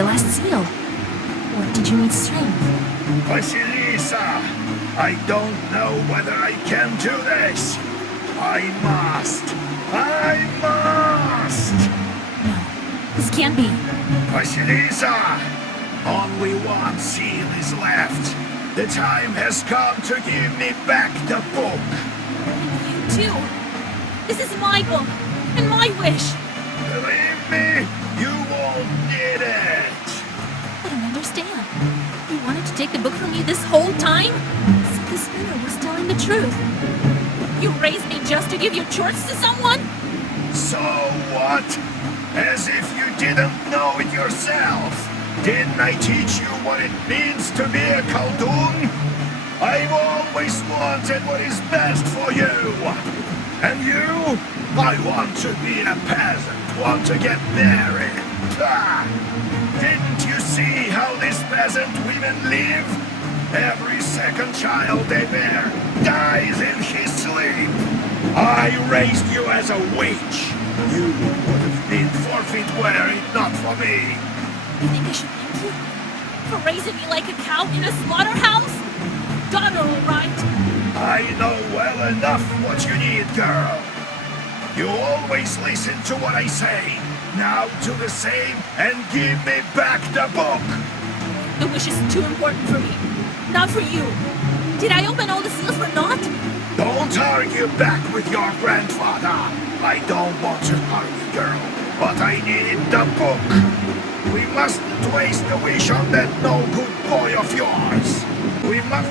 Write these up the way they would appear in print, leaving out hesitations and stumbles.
the last seal. Or did you need strength? Vasilissa, I don't know whether I can do this. I must. No, this can't be. Vasilissa, only one seal is left. The time has come to give me back the book. You too. This is my book, and my wish. Believe me, you won't need it. I don't understand. You wanted to take the book from me this whole time? So the spinner was telling the truth. You raised me just to give your chores to someone? So what? As if you didn't know it yourself. Didn't I teach you what it means to be a Khaldun? I've always wanted what is best for you. And you? I want to be a peasant, want to get married. Ah! Didn't you see how these peasant women live? Every second child they bear dies in his sleep. I raised you as a witch. You would have been forfeit were it not for me. You think I should thank you? For raising me like a cow in a slaughterhouse? Daughter, all right. I know well enough what you need, girl. You always listen to what I say. Now do the same and give me back the book. The wish is too important for me. Not for you. Did I open all the seals for naught? Don't argue back with your grandfather. I don't want to harm you, girl, but I needed the book. We mustn't waste the wish on that no good boy of yours. We must...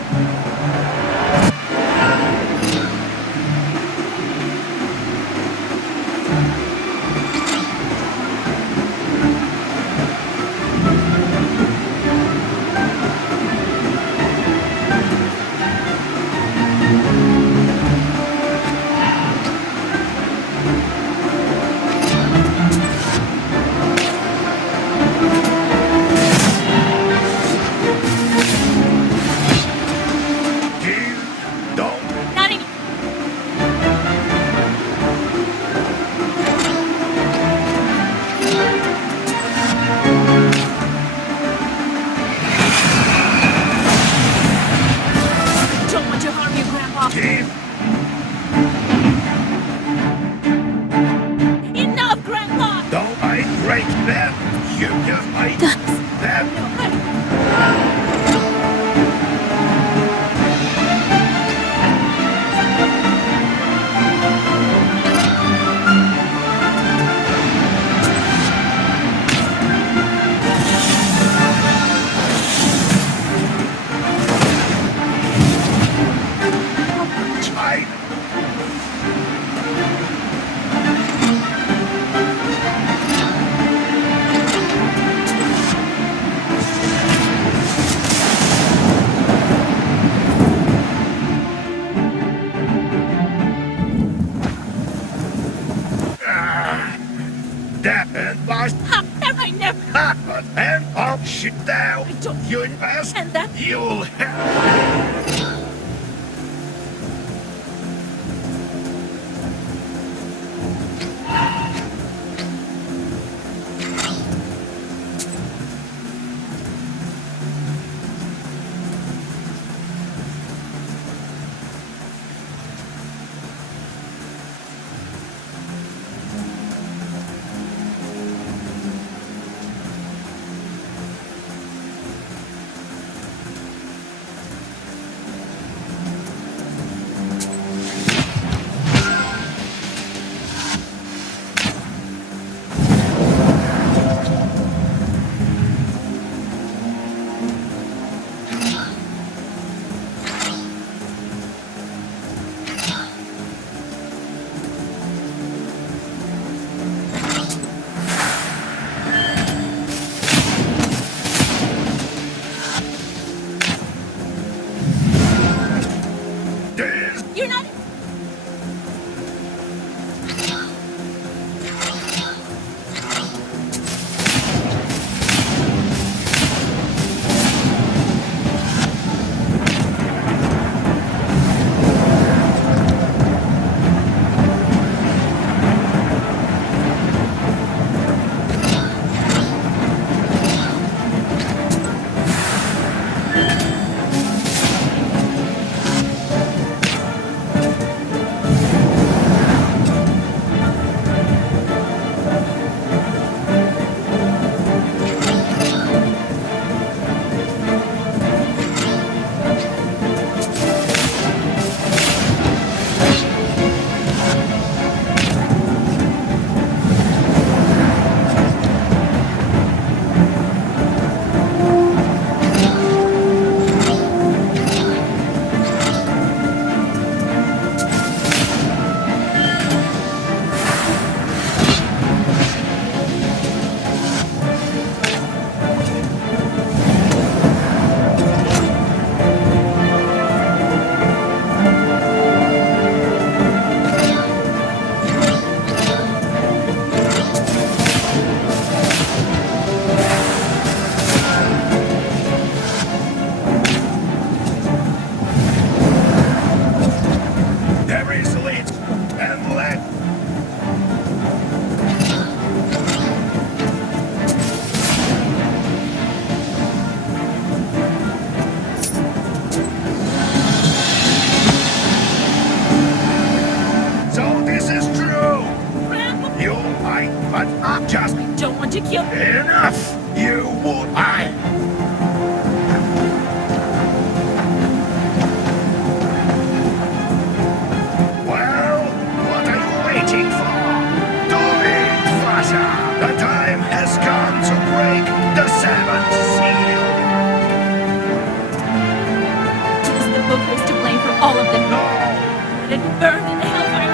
Enough, Grandpa! Don't I break them? You just might them. That and last I never happened and I'll shit down. I don't You invest and that you'll have. just Don't want to kill. enough. You would. Well, what are you waiting for? Do it, Vasha. The time has come to break the seventh seal. Is the book was to blame for all of them? No. Let it burn in the hellfire.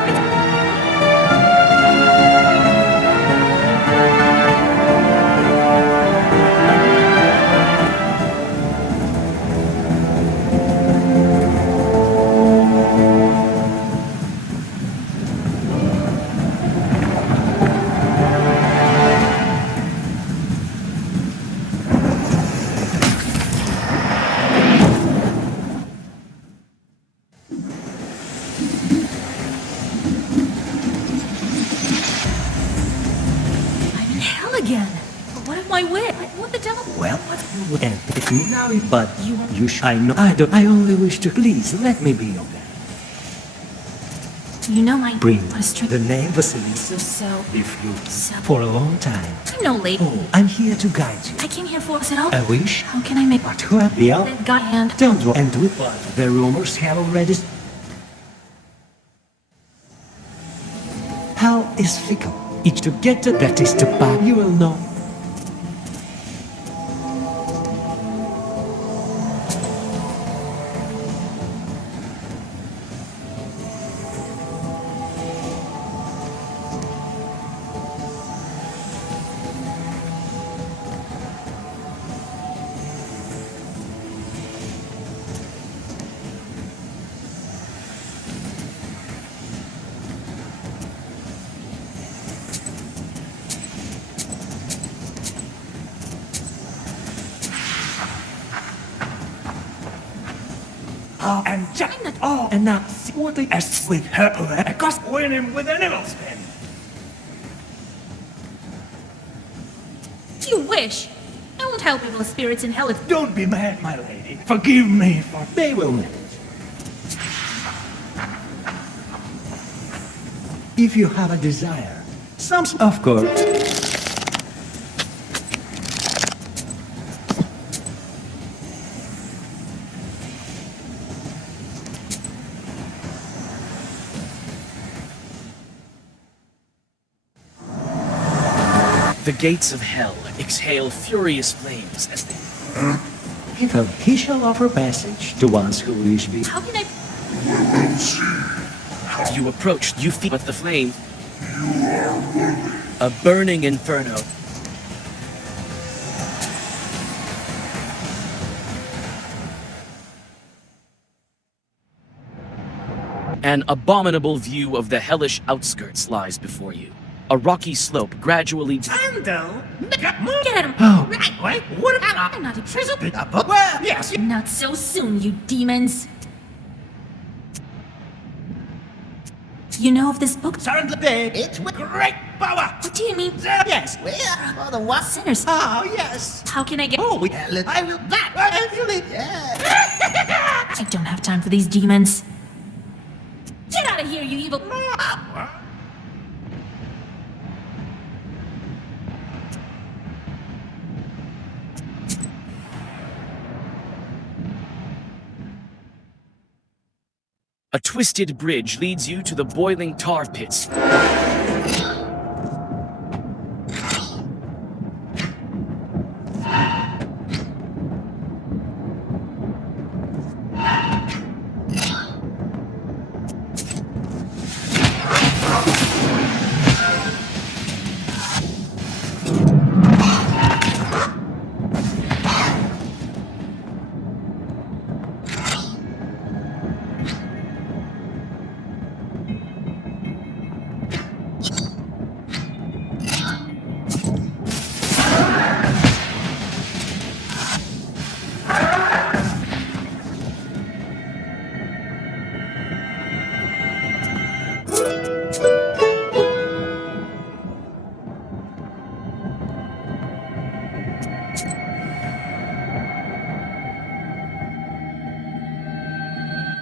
Again. But what of my wit? What the devil? Well, what and pick me now, but you I know I only wish to please let me be your guide. You know my Bring what a strange the name Vasilissa so if you so for a long time. I'm no lady. Oh, I'm here to guide you. I came here for us at all. I wish, How can I make but who are the that guy hand? Don't do and with what the rumors have already. Hell is fickle. Each to get to that is to buy. You will know. And Jack, and now see what they asked with her, because win him with an evil spin. You wish. I won't help evil spirits in hell if Don't be mad, my lady. Forgive me, for they will manage. If you have a desire, some, of course. The gates of hell exhale furious flames as they... He shall offer passage to ones who wish be. how can I You approach, you feel the flame. A burning inferno. An abominable view of the hellish outskirts lies before you. A rocky slope gradually... get him? Oh, Right. What I'm not a well, yes. Not so soon, you demons. You know of this book? Certainly, it's with great power. What do you mean? Yes, we are for the what? Sinners. Oh, yes. How can I get? Oh, I will not. Yeah. I don't have time for these demons. Get out of here, you evil. A twisted bridge leads you to the boiling tar pits.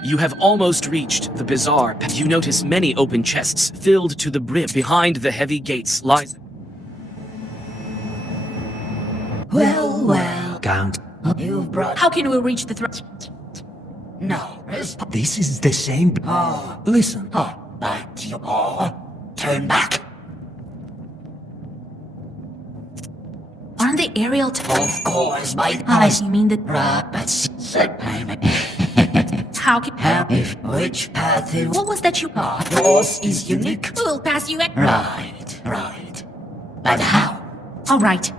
You have almost reached the bazaar. You notice many open chests filled to the brim. Behind the heavy gates lies... Well, Count. you've brought How can we reach the throne? no response. This is the same. Listen. But you all turn back. Aren't the aerial Of course, my Oh, eyes. you mean the... Rabbits said I'm How can... happy. Which path is What was that you... yours is unique. We'll pass you at... Right. But how? All right.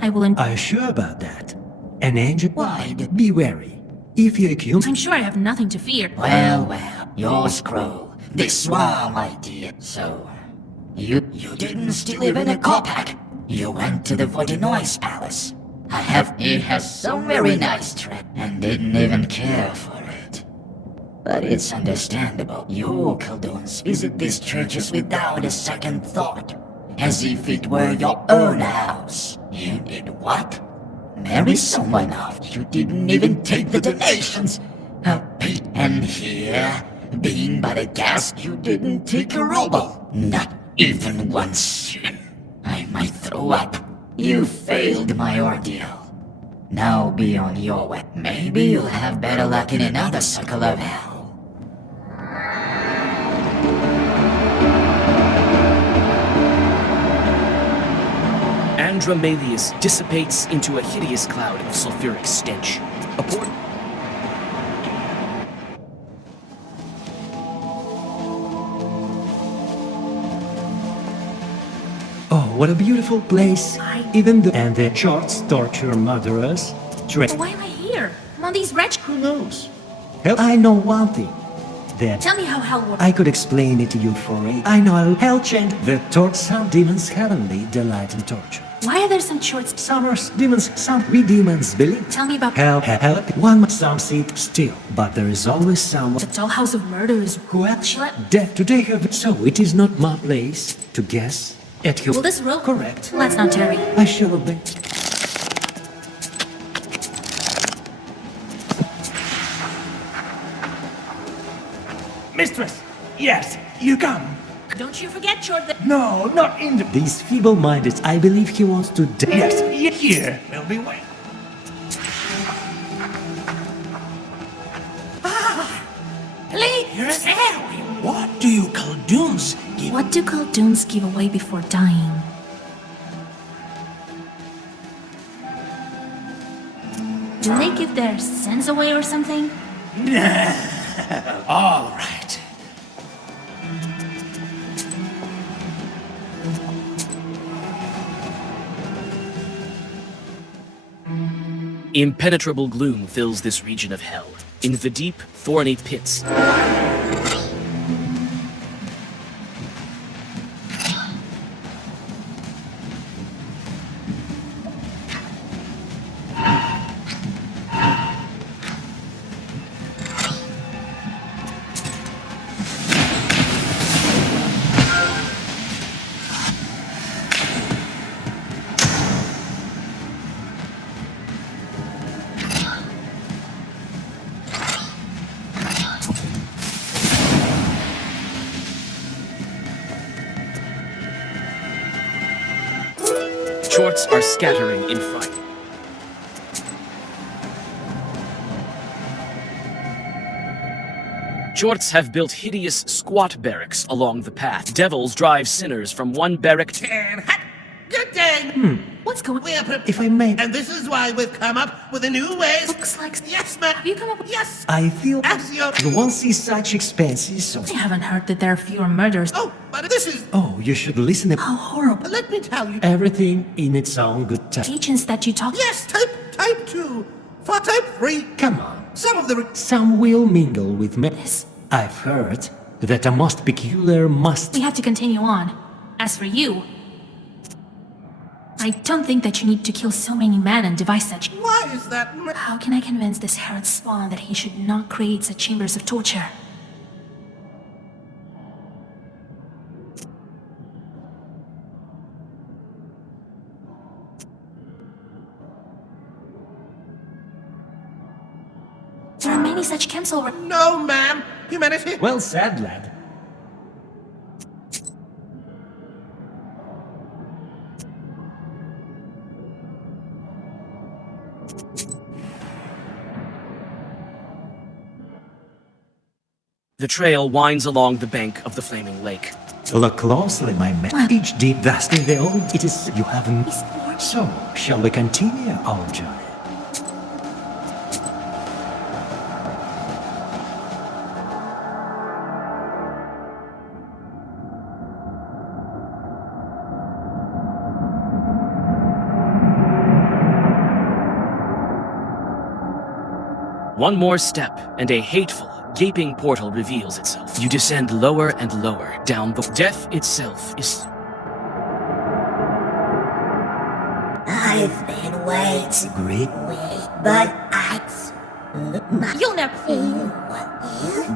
I will... Are you sure about that? An angel? Why? Be wary. If you accuse... I'm sure I have nothing to fear. Well, you're scroll. This one, my dear. So, you didn't steal even a kopak. You went to the Vodinois palace. He has some very nice treasure and didn't even care for it. But it's understandable. You Kalduns visit these churches without a second thought, as if it were your own house. You did what? Marry someone off. You didn't even take the donations. And here, being but a guest, you didn't take a ruble. Not even once. I might throw up. You failed my ordeal. Now be on your way. Maybe you'll have better luck in another circle of hell. Andromalius dissipates into a hideous cloud of sulfuric stench. A port... Oh, what a beautiful place. Even the... And the shorts torture murderers. Why am I here? Among these wretched... Who knows? Hell, I know one thing. That Tell me how hell works. I could explain it to you for it. I know hell chant. The some demons heavenly delight in torture. Why are there some shorts? Some are demons, some we demons believe. Tell me about... Hell, one some seed still. But there is always someone The dollhouse of murder is... who actually death today have. So it is not my place to guess at your... Will this rope... Correct. Let's not tarry. I shall obey. Mistress, yes, you come. Don't you forget, Short, that... No, not in the... These feeble-minded, I believe he wants to die. Yes, here will be wait. Please! What do you Kalduns give? What do Kalduns give away before dying? Do they give their sins away or something? All right. Impenetrable gloom fills this region of hell. In the deep, thorny pits, shorts are scattering in fright. Shorts have built hideous squat barracks along the path. Devils drive sinners from one barrack to... Good day! What's going... We're prepared, If I may, and this is why we've come up with a new way. Looks like... Yes, ma'am. Have you come up with... Yes. I feel As your... you won't see such expenses. So... I haven't heard that there are fewer murders. Oh, but this is... Oh, you should listen to How horrible. Let me tell you. everything in its own good time. Teachings that you talk... Yes, type 2. For type 3, Come on. some of the... Some will mingle with me. I've heard that a most peculiar must... We have to continue on. As for you... I don't think that you need to kill so many men and devise such... Why is that? How can I convince this Herod spawn that he should not create such chambers of torture? There are many such camps over... No, ma'am. Humanity... Well said, lad. The trail winds along the bank of the flaming lake. Look closely, my man. Each deep vast in the old, it is you haven't. He's more. So, shall we continue our journey? One more step, and a hateful, gaping portal reveals itself. You descend lower and lower down the death itself is. I've been waiting, Great. but I... You'll never.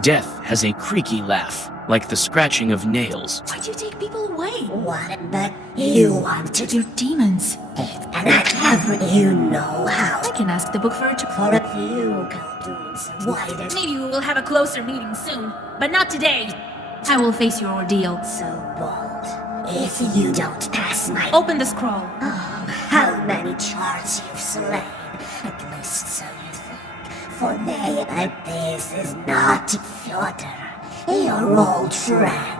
Death has a creaky laugh, like the scratching of nails. Why'd you take people away? What? But you wanted to... You're demons. And I never... You know how. I can ask the book for it to. For a few cartoons, why did... Maybe we will have a closer meeting soon, but not today. I will face your ordeal. So bold. If you don't pass my... Open the scroll. Oh, how many charts you've slain. At least so you think. For they, but this is not Fyodor, your old friend.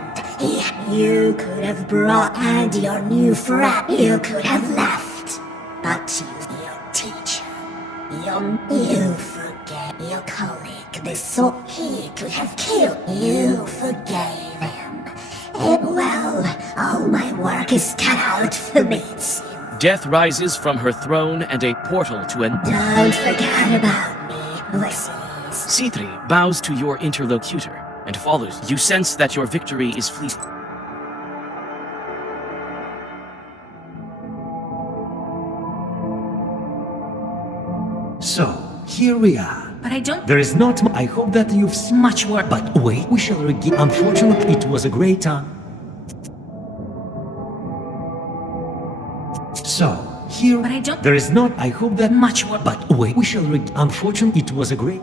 You could have brought, and your new friend you could have left. But your teacher, you forget your colleague, so he could have killed you, forgave him. And well, all my work is cut out for me, it seems. Death rises from her throne and a portal to an. Don't forget about me, Vasilissa. Citri bows to your interlocutor and follows. You sense that your victory is fleeting. So, here we are. But I don't. There is not. I hope that you've seen. Much work. But wait, we shall regain. Unfortunately, it was a great time. So, here. But I don't. There is not. I hope that. Much work. But wait, we shall regain. Unfortunately, it was a great.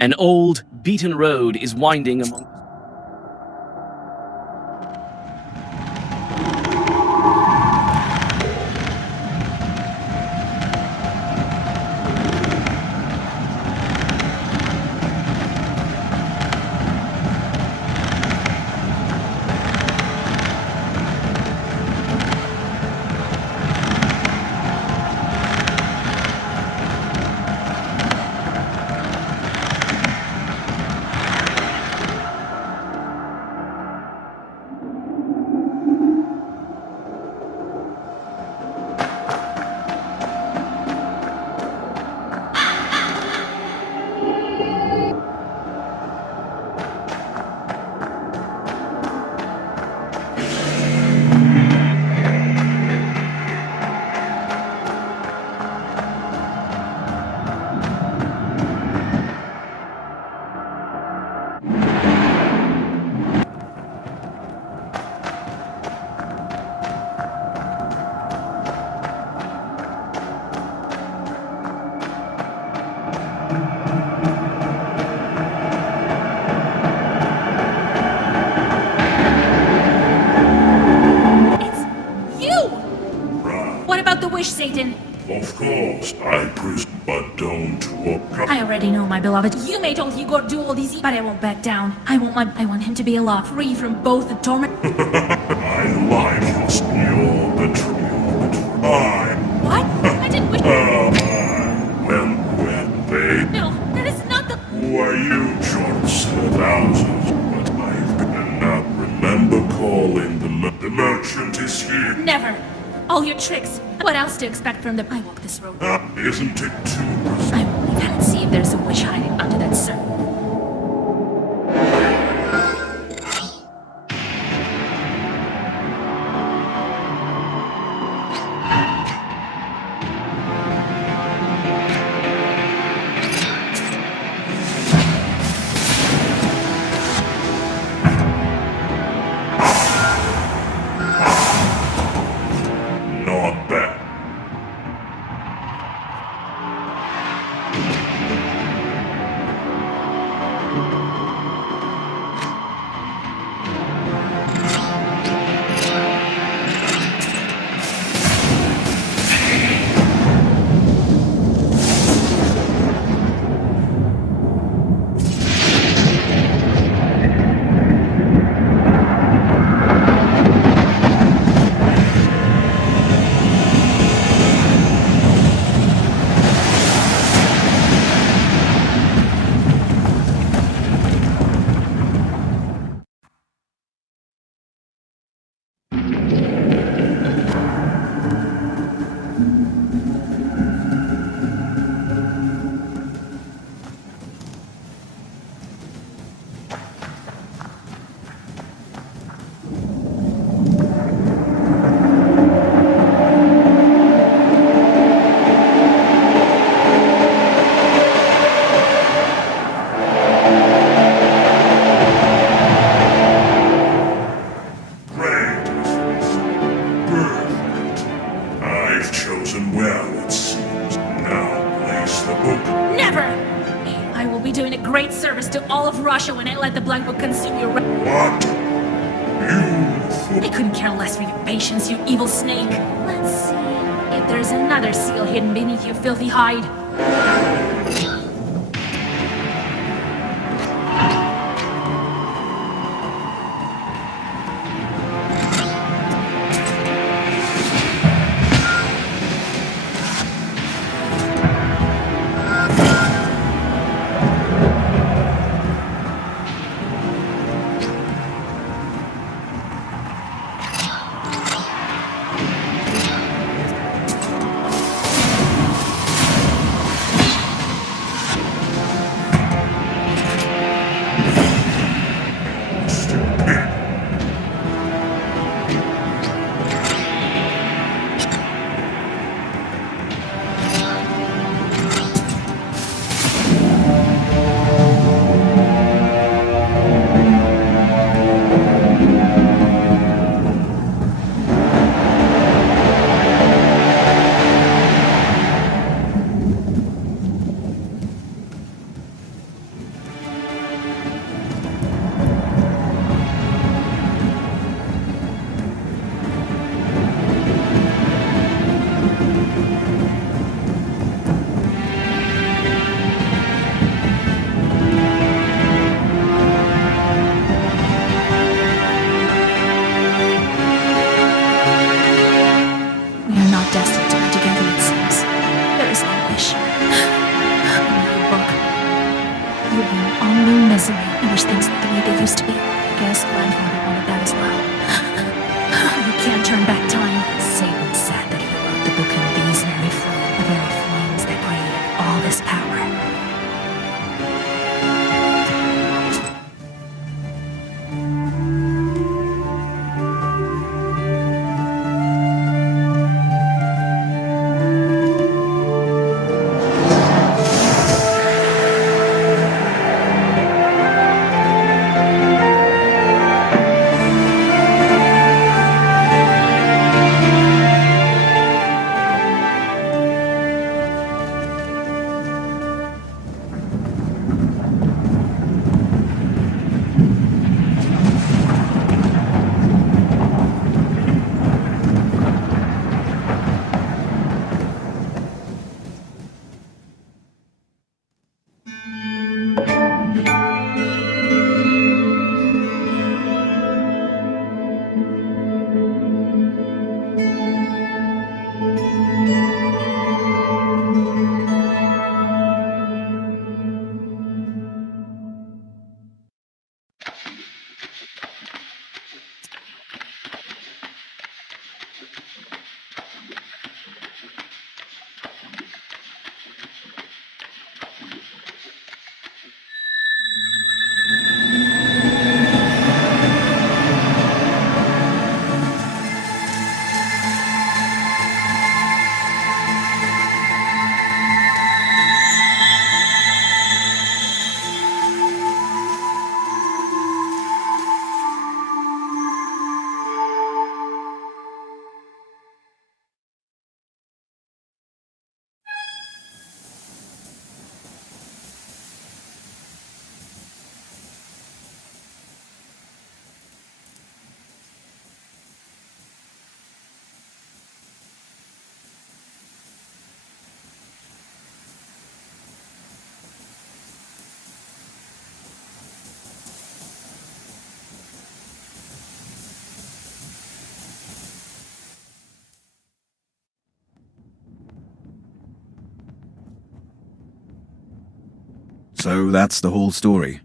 An old, beaten road is winding among. wish, Satan. Of course, I presume, but don't walk. I already know, my beloved. You may told Igor do all these, but I won't back down. I want him to be alive, free from both the torment. I like your you're the truth. What? I didn't wish. When they No, that is not the. were you George thousands, but I cannot remember calling the merchant is here. Never. All your tricks. What else to expect from the. I walk this road. Isn't it too I will look and see if there's a witch hiding under that circle. will be doing a great service to all of Russia when I let the Black Book consume your... What? I couldn't care less for your patience, you evil snake. Let's see if there's another seal hidden beneath your filthy hide. So that's the whole story.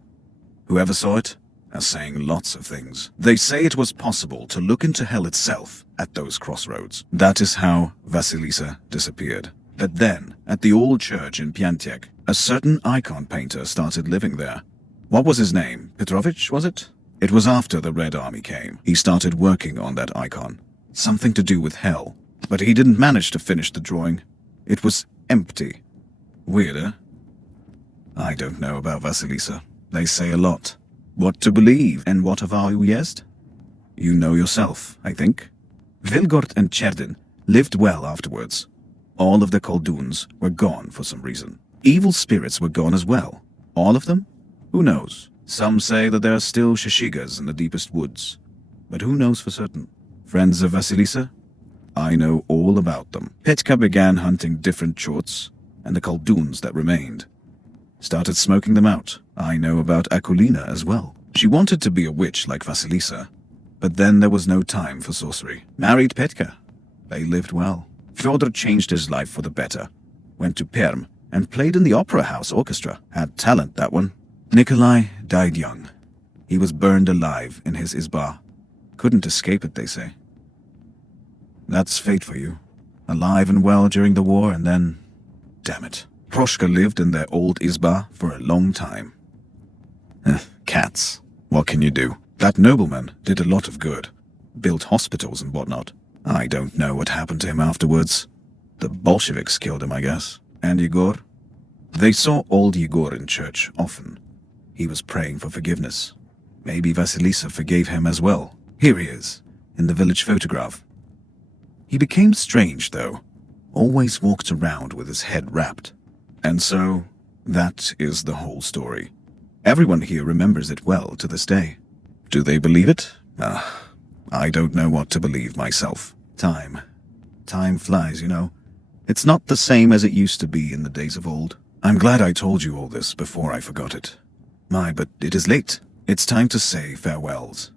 Whoever saw it is saying lots of things. They say it was possible to look into hell itself at those crossroads. That is how Vasilissa disappeared. But then, at the old church in Piantek, a certain icon painter started living there. What was his name? Petrovich, was it? It was after the Red Army came. He started working on that icon. Something to do with hell. But he didn't manage to finish the drawing. It was empty. Weirder. I don't know about Vasilissa. They say a lot. What to believe and what of our uyezd? You know yourself, I think. Vilgort and Cherdin lived well afterwards. All of the Kolduns were gone for some reason. Evil spirits were gone as well. All of them? Who knows? Some say that there are still Shishigas in the deepest woods. But who knows for certain? Friends of Vasilissa? I know all about them. Petka began hunting different chorts, and the Khaldoons that remained. Started smoking them out. I know about Akulina as well. She wanted to be a witch like Vasilissa, but then there was no time for sorcery. Married Petka. They lived well. Fyodor changed his life for the better. Went to Perm and played in the Opera House Orchestra. Had talent, that one. Nikolai died young. He was burned alive in his izba. Couldn't escape it, they say. That's fate for you. Alive and well during the war, and then... damn it. Proshka lived in their old izba for a long time. Cats. What can you do? That nobleman did a lot of good. Built hospitals and whatnot. I don't know what happened to him afterwards. The Bolsheviks killed him, I guess. And Yegor? They saw old Yegor in church often. He was praying for forgiveness. Maybe Vasilissa forgave him as well. Here he is, in the village photograph. He became strange, though. Always walked around with his head wrapped. And so, that is the whole story. Everyone here remembers it well to this day. Do they believe it? I don't know what to believe myself. Time flies, you know. It's not the same as it used to be in the days of old. I'm glad I told you all this before I forgot it. But it is late. It's time to say farewells.